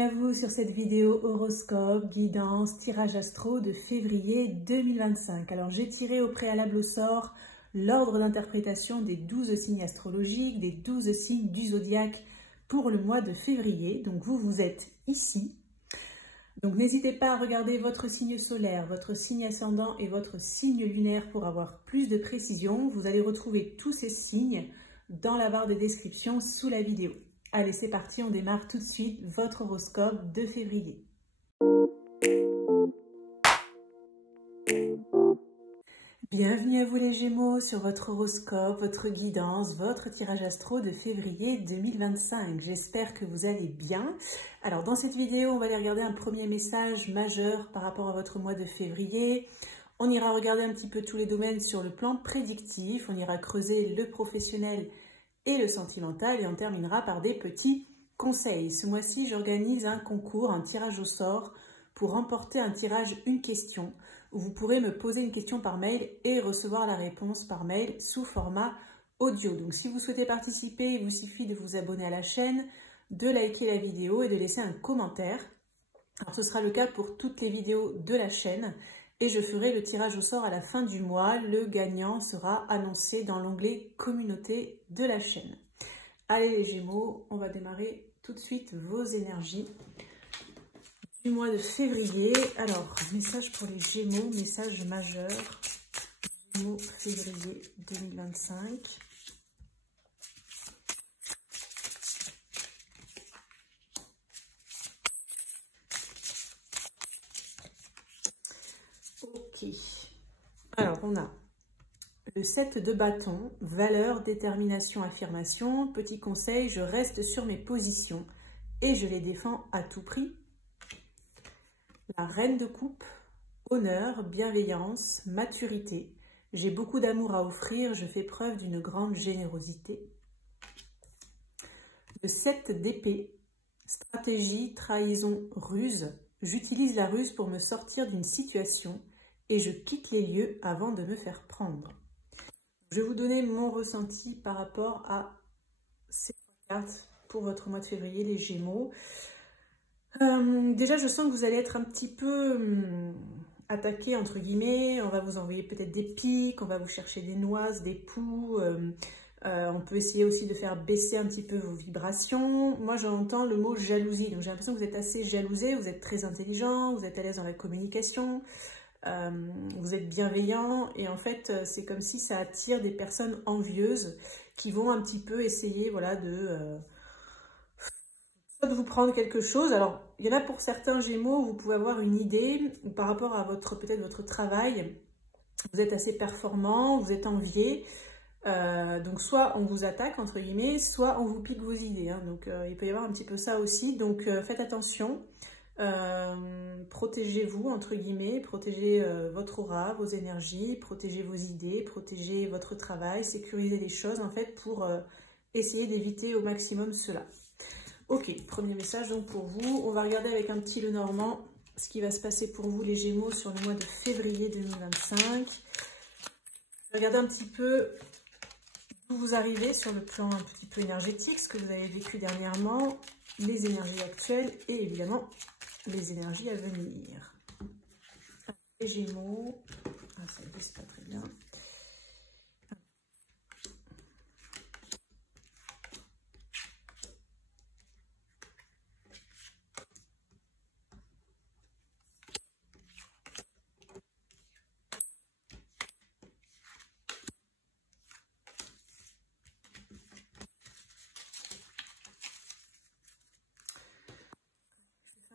bienvenue à vous sur cette vidéo horoscope, guidance, tirage astro de février 2025. Alors j'ai tiré au préalable au sort l'ordre d'interprétation des 12 signes astrologiques, des 12 signes du zodiaque pour le mois de février. Donc vous êtes ici. Donc n'hésitez pas à regarder votre signe solaire, votre signe ascendant et votre signe lunaire pour avoir plus de précision. Vous allez retrouver tous ces signes dans la barre de description sous la vidéo. Allez, c'est parti, on démarre tout de suite votre horoscope de février. Bienvenue à vous les Gémeaux sur votre horoscope, votre guidance, votre tirage astro de février 2025. J'espère que vous allez bien. Alors dans cette vidéo, on va aller regarder un premier message majeur par rapport à votre mois de février. On ira regarder un petit peu tous les domaines sur le plan prédictif, on ira creuser le professionnel et le sentimental et on terminera par des petits conseils. Ce mois-ci, j'organise un concours, un tirage au sort pour remporter un tirage une question où vous pourrez me poser une question par mail et recevoir la réponse par mail sous format audio. Donc si vous souhaitez participer, il vous suffit de vous abonner à la chaîne, de liker la vidéo et de laisser un commentaire. Alors ce sera le cas pour toutes les vidéos de la chaîne. Et je ferai le tirage au sort à la fin du mois. Le gagnant sera annoncé dans l'onglet communauté de la chaîne. Allez les Gémeaux, on va démarrer tout de suite vos énergies du mois de février. Alors, message pour les Gémeaux, message majeur. Gémeaux février 2025. Ok, alors on a le 7 de bâton, valeur, détermination, affirmation. Petit conseil, je reste sur mes positions et je les défends à tout prix. La reine de coupe, honneur, bienveillance, maturité. J'ai beaucoup d'amour à offrir, je fais preuve d'une grande générosité. Le 7 d'épée, stratégie, trahison, ruse. J'utilise la ruse pour me sortir d'une situation et je quitte les lieux avant de me faire prendre. Je vais vous donner mon ressenti par rapport à ces cartes pour votre mois de février, les Gémeaux. Déjà, je sens que vous allez être un petit peu attaqué, entre guillemets. On va vous envoyer peut-être des pics, on va vous chercher des noises, des poux. On peut essayer aussi de faire baisser un petit peu vos vibrations. Moi, j'entends le mot jalousie. Donc, j'ai l'impression que vous êtes assez jalousé, vous êtes très intelligent, vous êtes à l'aise dans la communication. Vous êtes bienveillant et en fait c'est comme si ça attire des personnes envieuses qui vont un petit peu essayer voilà, de vous prendre quelque chose. Alors il y en a pour certains Gémeaux, vous pouvez avoir une idée par rapport à peut-être votre travail, vous êtes assez performant, vous êtes envié, donc soit on vous attaque entre guillemets, soit on vous pique vos idées, hein. Donc il peut y avoir un petit peu ça aussi, donc faites attention. Protégez-vous entre guillemets, protégez votre aura, vos énergies, protégez vos idées, protégez votre travail, sécurisez les choses en fait pour essayer d'éviter au maximum cela. Ok, premier message donc pour vous. On va regarder avec un petit Lenormand ce qui va se passer pour vous les Gémeaux sur le mois de février 2025. Je vais regarder un petit peu d'où vous arrivez sur le plan un petit peu énergétique, ce que vous avez vécu dernièrement, les énergies actuelles et évidemment les énergies à venir. Les Gémeaux, ça ne glisse pas très bien.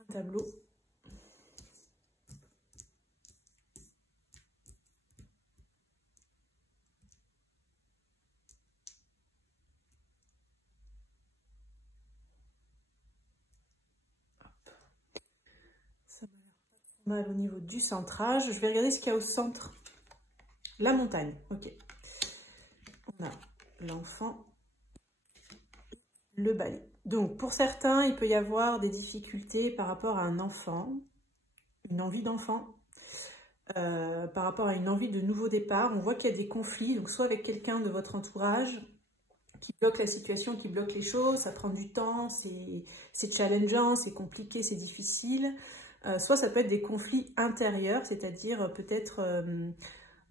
Un tableau. Ça m'a l'air pas trop mal au niveau du centrage. Je vais regarder ce qu'il y a au centre. La montagne, ok. On a l'enfant, le balai. Donc pour certains, il peut y avoir des difficultés par rapport à un enfant, une envie d'enfant, par rapport à une envie de nouveau départ. On voit qu'il y a des conflits, donc soit avec quelqu'un de votre entourage, bloque la situation, qui bloque les choses, ça prend du temps, c'est challengeant, c'est compliqué, c'est difficile. Soit ça peut être des conflits intérieurs, c'est-à-dire peut-être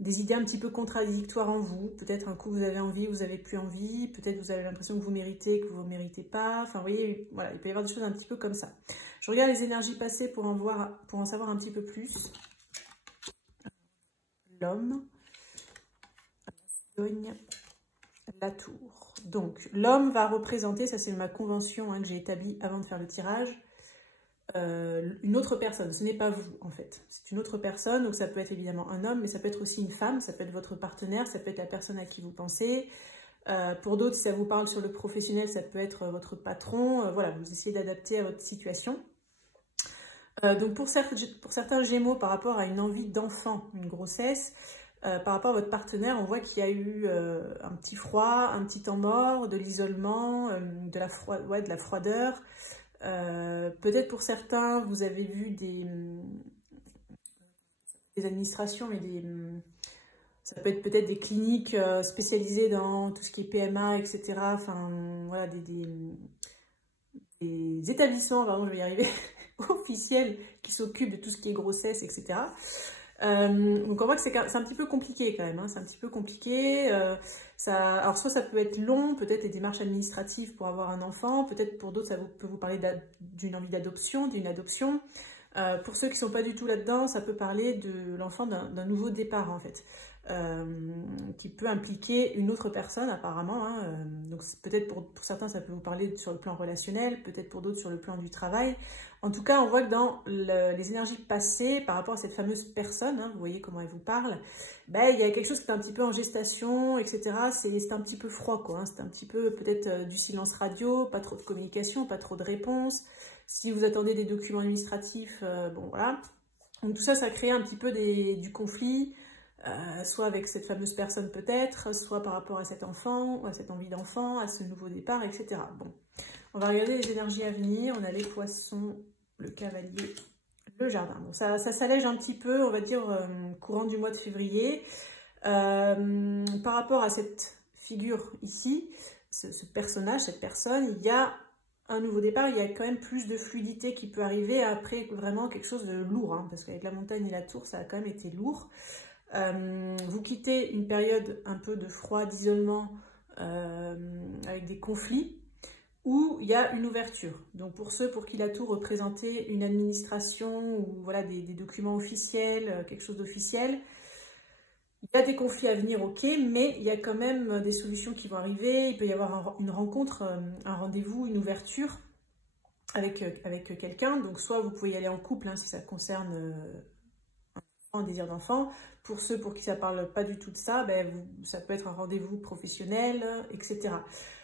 des idées un petit peu contradictoires en vous. Peut-être un coup vous avez envie, vous n'avez plus envie. Peut-être vous avez l'impression que vous méritez, que vous ne méritez pas. Enfin, vous voyez, voilà, il peut y avoir des choses un petit peu comme ça. Je regarde les énergies passées pour en savoir un petit peu plus. L'homme, la tour. Donc, l'homme va représenter, ça c'est ma convention que j'ai établie avant de faire le tirage, une autre personne. Ce n'est pas vous, en fait. C'est une autre personne, donc ça peut être évidemment un homme, mais ça peut être aussi une femme, ça peut être votre partenaire, ça peut être la personne à qui vous pensez. Pour d'autres, si ça vous parle sur le professionnel, ça peut être votre patron. Voilà, vous essayez d'adapter à votre situation. Donc pour certains Gémeaux, par rapport à une envie d'enfant, une grossesse, par rapport à votre partenaire, on voit qu'il y a eu un petit froid, un petit temps mort, de l'isolement, de la froideur. Peut-être pour certains, vous avez vu des administrations, mais ça peut être peut-être des cliniques spécialisées dans tout ce qui est PMA, etc. Enfin, voilà, des établissements, pardon, je vais y arriver, officiels qui s'occupent de tout ce qui est grossesse, etc. Donc on voit que c'est un petit peu compliqué quand même, hein, c'est un petit peu compliqué. Alors soit ça peut être long, peut-être les démarches administratives pour avoir un enfant, peut-être pour d'autres ça peut vous parler d'une envie d'adoption, d'une adoption. Pour ceux qui ne sont pas du tout là-dedans, ça peut parler de l'enfant d'un nouveau départ en fait, qui peut impliquer une autre personne apparemment. Hein, donc peut-être pour certains ça peut vous parler sur le plan relationnel, peut-être pour d'autres sur le plan du travail. En tout cas, on voit que dans les énergies passées, par rapport à cette fameuse personne, hein, vous voyez comment elle vous parle, ben, il y a quelque chose qui est un petit peu en gestation, etc. C'est un petit peu froid, quoi. Hein, c'est un petit peu peut-être du silence radio, pas trop de communication, pas trop de réponses. Si vous attendez des documents administratifs, bon voilà. Donc tout ça, ça crée un petit peu du conflit, soit avec cette fameuse personne peut-être, soit par rapport à cet enfant, ou à cette envie d'enfant, à ce nouveau départ, etc. Bon, on va regarder les énergies à venir. On a les poissons, le cavalier, le jardin. Bon, ça s'allège un petit peu, on va dire, courant du mois de février. Par rapport à cette figure ici, ce personnage, cette personne, il y a un nouveau départ, il y a quand même plus de fluidité qui peut arriver après vraiment quelque chose de lourd, hein, parce qu'avec la montagne et la tour, ça a quand même été lourd. Vous quittez une période un peu de froid, d'isolement, avec des conflits, où il y a une ouverture. Donc pour ceux pour qui la tour représentait une administration ou voilà, des documents officiels, quelque chose d'officiel, il y a des conflits à venir, ok, mais il y a quand même des solutions qui vont arriver. Il peut y avoir une rencontre, un rendez-vous, une ouverture avec quelqu'un. Donc soit vous pouvez y aller en couple, hein, si ça concerne un désir d'enfant. Pour ceux pour qui ça ne parle pas du tout de ça, ben, ça peut être un rendez-vous professionnel, etc.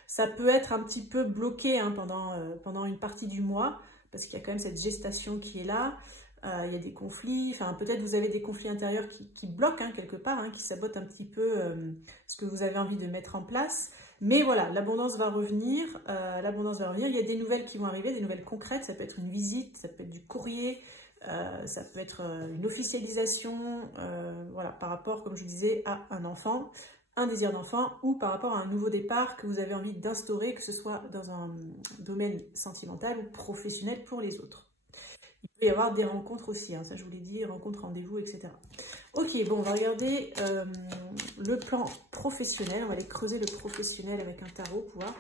Ça peut être un petit peu bloqué hein, pendant une partie du mois, parce qu'il y a quand même cette gestation qui est là. Il y a des conflits, enfin peut-être vous avez des conflits intérieurs qui bloquent hein, quelque part, hein, qui sabotent un petit peu ce que vous avez envie de mettre en place. Mais voilà, l'abondance va revenir, il y a des nouvelles qui vont arriver, des nouvelles concrètes, ça peut être une visite, ça peut être du courrier, ça peut être une officialisation, voilà, par rapport, comme je vous disais, à un enfant, un désir d'enfant, ou par rapport à un nouveau départ que vous avez envie d'instaurer, que ce soit dans un domaine sentimental ou professionnel pour les autres. Il peut y avoir des rencontres aussi, hein, ça je vous l'ai dit, rencontres, rendez-vous, etc. Ok, bon, on va regarder le plan professionnel. On va aller creuser le professionnel avec un tarot pour voir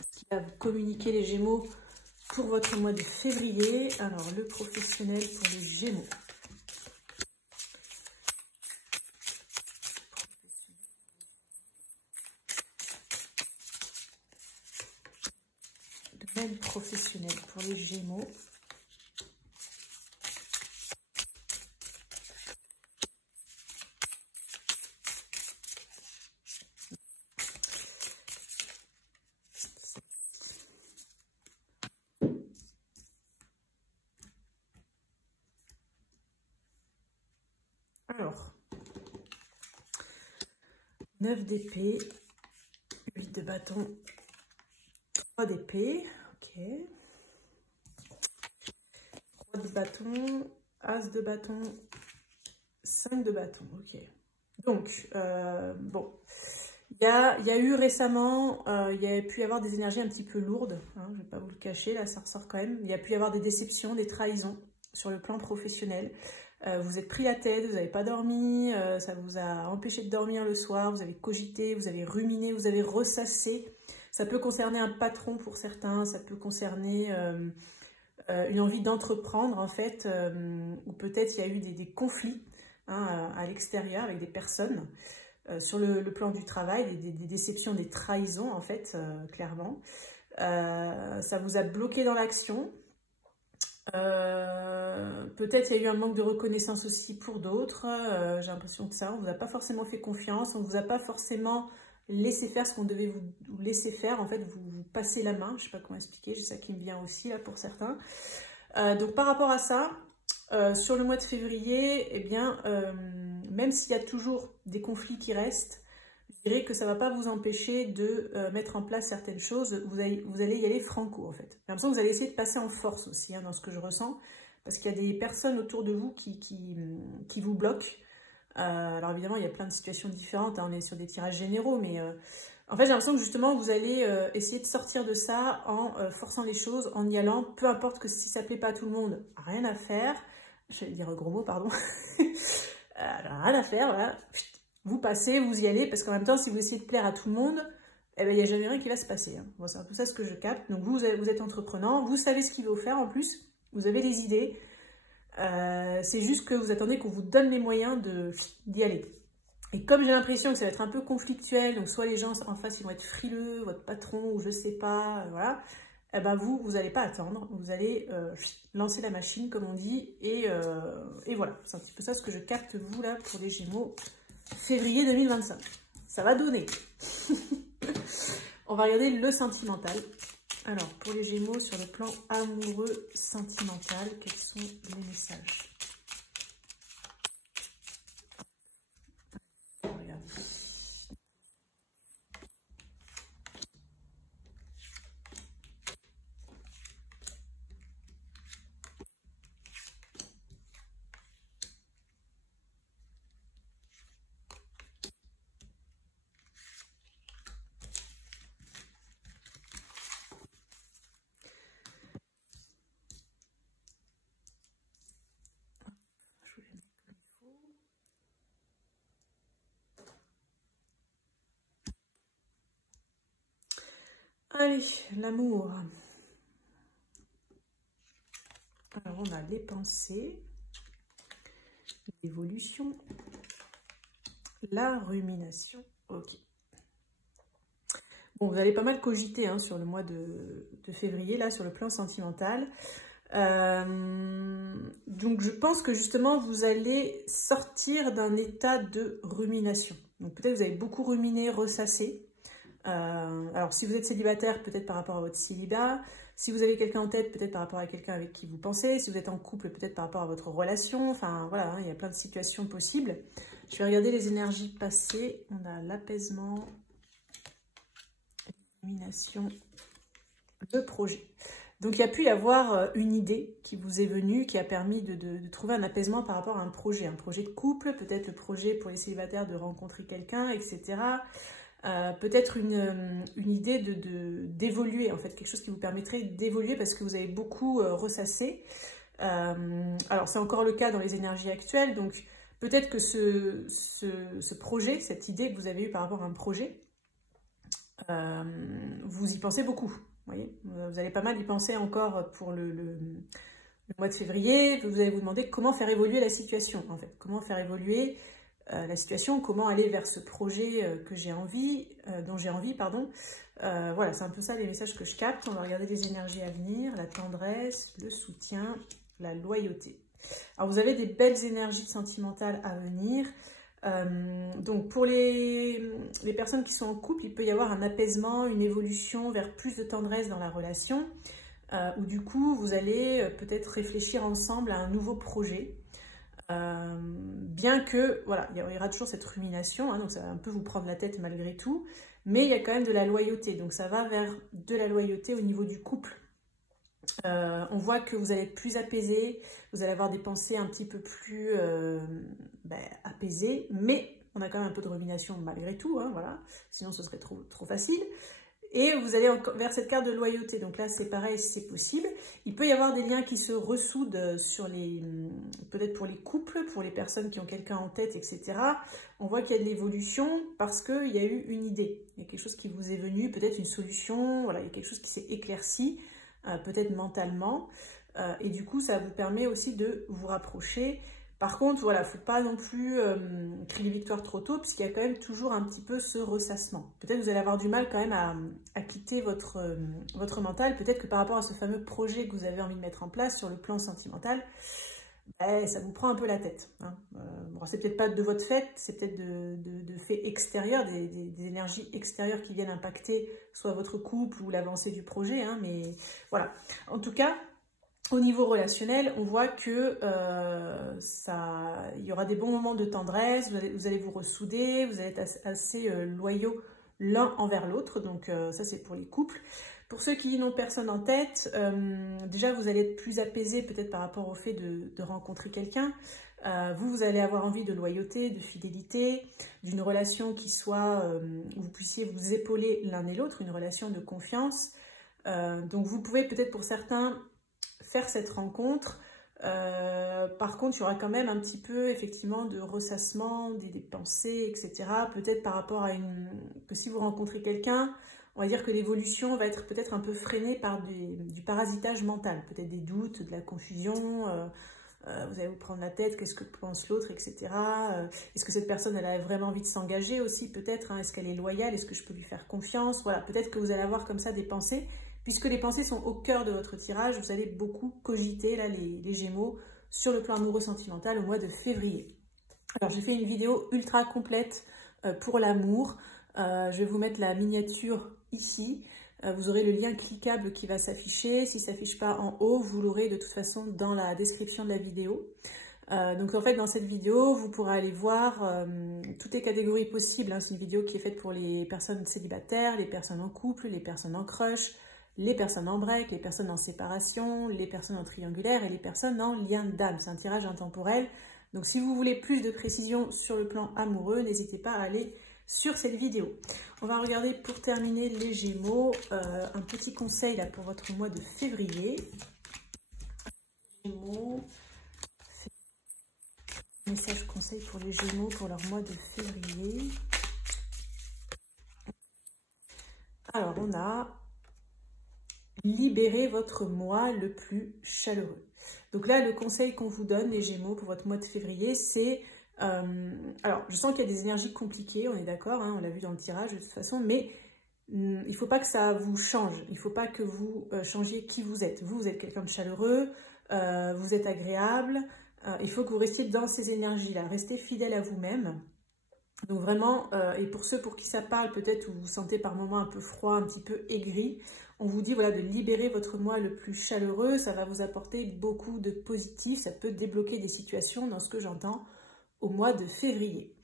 ce qui va vous communiquer les Gémeaux pour votre mois de février. Alors, le professionnel pour les Gémeaux. Domaine professionnel pour les Gémeaux. Alors, 9 d'épée, 8 de bâton, 3 d'épée, ok. 3 de bâton, as de bâton, 5 de bâton, ok. Donc, bon, Il y a eu récemment, il y a pu y avoir des énergies un petit peu lourdes, hein, je ne vais pas vous le cacher, là ça ressort quand même. Il y a pu y avoir des déceptions, des trahisons sur le plan professionnel. Vous êtes pris la tête, vous n'avez pas dormi, ça vous a empêché de dormir le soir, vous avez cogité, vous avez ruminé, vous avez ressassé. Ça peut concerner un patron pour certains, ça peut concerner une envie d'entreprendre en fait, ou peut-être il y a eu des conflits hein, à l'extérieur avec des personnes. Sur le plan du travail, des déceptions, des trahisons en fait, clairement. Ça vous a bloqué dans l'action. Peut-être il y a eu un manque de reconnaissance aussi pour d'autres. J'ai l'impression que ça, on ne vous a pas forcément fait confiance, on ne vous a pas forcément laissé faire ce qu'on devait vous laisser faire. En fait, vous passez la main, je ne sais pas comment expliquer, c'est ça qui me vient aussi là pour certains. Donc par rapport à ça, sur le mois de février, eh bien, même s'il y a toujours des conflits qui restent, je dirais que ça ne va pas vous empêcher de mettre en place certaines choses. Vous allez y aller franco, en fait. J'ai l'impression que vous allez essayer de passer en force aussi, hein, dans ce que je ressens, parce qu'il y a des personnes autour de vous qui vous bloquent. Alors évidemment, il y a plein de situations différentes, hein, on est sur des tirages généraux, mais en fait, j'ai l'impression que justement, vous allez essayer de sortir de ça en forçant les choses, en y allant, peu importe que si ça ne plaît pas à tout le monde, rien à faire. Je vais dire un gros mot, pardon. Rien à faire, voilà. Vous passez, vous y allez, parce qu'en même temps, si vous essayez de plaire à tout le monde, eh ben, il n'y a jamais rien qui va se passer. Hein. Bon, c'est un peu ça ce que je capte. Donc vous êtes entreprenant, vous savez ce qu'il faut faire en plus, vous avez des idées. C'est juste que vous attendez qu'on vous donne les moyens d'y aller. Et comme j'ai l'impression que ça va être un peu conflictuel, donc soit les gens en face ils vont être frileux, votre patron ou je sais pas, voilà, eh ben vous n'allez pas attendre, vous allez lancer la machine comme on dit, et voilà, c'est un petit peu ça ce que je capte vous là pour les Gémeaux, février 2025. Ça va donner. On va regarder le sentimental. Alors, pour les Gémeaux, sur le plan amoureux sentimental, quels sont les messages? Regardez. Allez, l'amour. Alors, on a les pensées, l'évolution, la rumination. Ok. Bon, vous allez pas mal cogiter hein, sur le mois de février, là, sur le plan sentimental. Donc, je pense que justement, vous allez sortir d'un état de rumination. Donc, peut-être vous avez beaucoup ruminé, ressassé. Alors, si vous êtes célibataire, peut-être par rapport à votre célibat. Si vous avez quelqu'un en tête, peut-être par rapport à quelqu'un avec qui vous pensez. Si vous êtes en couple, peut-être par rapport à votre relation. Enfin, voilà, hein, il y a plein de situations possibles. Je vais regarder les énergies passées. On a l'apaisement, l'élimination, le projet. Donc, il y a pu y avoir une idée qui vous est venue, qui a permis de trouver un apaisement par rapport à un projet de couple, peut-être le projet pour les célibataires de rencontrer quelqu'un, etc. Peut-être une idée d'évoluer, en fait, quelque chose qui vous permettrait d'évoluer parce que vous avez beaucoup ressassé. Alors, c'est encore le cas dans les énergies actuelles, donc peut-être que ce projet, cette idée que vous avez eue par rapport à un projet, vous y pensez beaucoup. Vous voyez, vous allez pas mal y penser encore pour le mois de février. Vous allez vous demander comment faire évoluer la situation, en fait. Comment faire évoluer la situation, comment aller vers ce projet que j'ai envie, dont j'ai envie, pardon. Voilà, c'est un peu ça les messages que je capte. On va regarder les énergies à venir, la tendresse, le soutien, la loyauté. Alors, vous avez des belles énergies sentimentales à venir. Donc pour les personnes qui sont en couple, il peut y avoir un apaisement, une évolution vers plus de tendresse dans la relation, où du coup vous allez peut-être réfléchir ensemble à un nouveau projet, bien que voilà, il y aura toujours cette rumination, hein, donc ça va un peu vous prendre la tête malgré tout, mais il y a quand même de la loyauté, donc ça va vers de la loyauté au niveau du couple. On voit que vous allez être plus apaisé, vous allez avoir des pensées un petit peu plus apaisées, mais on a quand même un peu de rumination malgré tout, hein, voilà, sinon ce serait trop facile. Et vous allez vers cette carte de loyauté. Donc là, c'est pareil, c'est possible. Il peut y avoir des liens qui se ressoudent sur peut-être pour les couples, pour les personnes qui ont quelqu'un en tête, etc. On voit qu'il y a de l'évolution parce qu'il y a eu une idée. Il y a quelque chose qui vous est venu, peut-être une solution. Voilà, il y a quelque chose qui s'est éclairci, peut-être mentalement. Et du coup, ça vous permet aussi de vous rapprocher. Par contre, voilà, il ne faut pas non plus crier victoire trop tôt, puisqu'il y a quand même toujours un petit peu ce ressassement. Peut-être que vous allez avoir du mal quand même à quitter votre mental. Peut-être que par rapport à ce fameux projet que vous avez envie de mettre en place sur le plan sentimental, ça vous prend un peu la tête. Hein. Bon, c'est peut-être pas de votre fait, c'est peut-être de faits extérieurs, des énergies extérieures qui viennent impacter soit votre couple ou l'avancée du projet. Hein, mais voilà. En tout cas, au niveau relationnel, on voit que il y aura des bons moments de tendresse, vous allez vous ressouder, vous allez être assez loyaux l'un envers l'autre, donc ça c'est pour les couples. Pour ceux qui n'ont personne en tête, déjà vous allez être plus apaisé peut-être par rapport au fait de rencontrer quelqu'un. Vous allez avoir envie de loyauté, de fidélité, d'une relation qui soit, où vous puissiez vous épauler l'un et l'autre, une relation de confiance. Donc vous pouvez peut-être pour certains faire cette rencontre. Par contre, il y aura quand même un petit peu effectivement de ressassement, des pensées, etc. Peut-être par rapport à que si vous rencontrez quelqu'un, on va dire que l'évolution va être peut-être un peu freinée par du parasitage mental, peut-être des doutes, de la confusion. Vous allez vous prendre la tête, qu'est-ce que pense l'autre, etc. Est-ce que cette personne, elle a vraiment envie de s'engager aussi, peut-être, hein, est-ce qu'elle est loyale, est-ce que je peux lui faire confiance? Voilà, peut-être que vous allez avoir comme ça des pensées. Puisque les pensées sont au cœur de votre tirage, vous allez beaucoup cogiter, là, les Gémeaux, sur le plan amoureux sentimental au mois de février. Alors, j'ai fait une vidéo ultra complète pour l'amour. Je vais vous mettre la miniature ici. Vous aurez le lien cliquable qui va s'afficher. Si ça ne s'affiche pas en haut, vous l'aurez de toute façon dans la description de la vidéo. Donc en fait, dans cette vidéo, vous pourrez aller voir toutes les catégories possibles. Hein. C'est une vidéo qui est faite pour les personnes célibataires, les personnes en couple, les personnes en crush, les personnes en break, les personnes en séparation, les personnes en triangulaire et les personnes en lien d'âme. C'est un tirage intemporel. Donc si vous voulez plus de précision sur le plan amoureux, n'hésitez pas à aller sur cette vidéo. On va regarder pour terminer les Gémeaux, un petit conseil là pour votre mois de février. Gémeaux, message conseil pour les Gémeaux pour leur mois de février. Alors on a libérez votre mois le plus chaleureux. Donc là, le conseil qu'on vous donne, les Gémeaux, pour votre mois de février, c'est... alors, je sens qu'il y a des énergies compliquées, on est d'accord, hein, on l'a vu dans le tirage de toute façon, mais il ne faut pas que ça vous change. Il ne faut pas que vous changiez qui vous êtes. Vous êtes quelqu'un de chaleureux, vous êtes agréable. Il faut que vous restiez dans ces énergies-là. Restez fidèle à vous-même. Donc vraiment, et pour ceux pour qui ça parle, peut-être où vous vous sentez par moments un peu froid, un petit peu aigri, on vous dit voilà, de libérer votre moi le plus chaleureux, ça va vous apporter beaucoup de positif, ça peut débloquer des situations dans ce que j'entends au mois de février.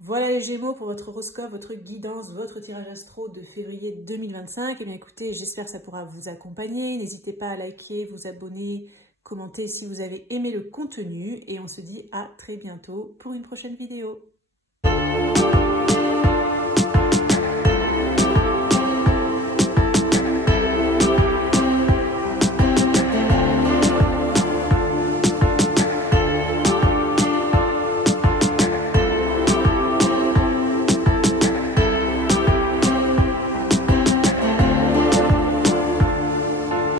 Voilà les Gémeaux pour votre horoscope, votre guidance, votre tirage astro de février 2025. Et bien écoutez, j'espère que ça pourra vous accompagner. N'hésitez pas à liker, vous abonner, commenter si vous avez aimé le contenu. Et on se dit à très bientôt pour une prochaine vidéo.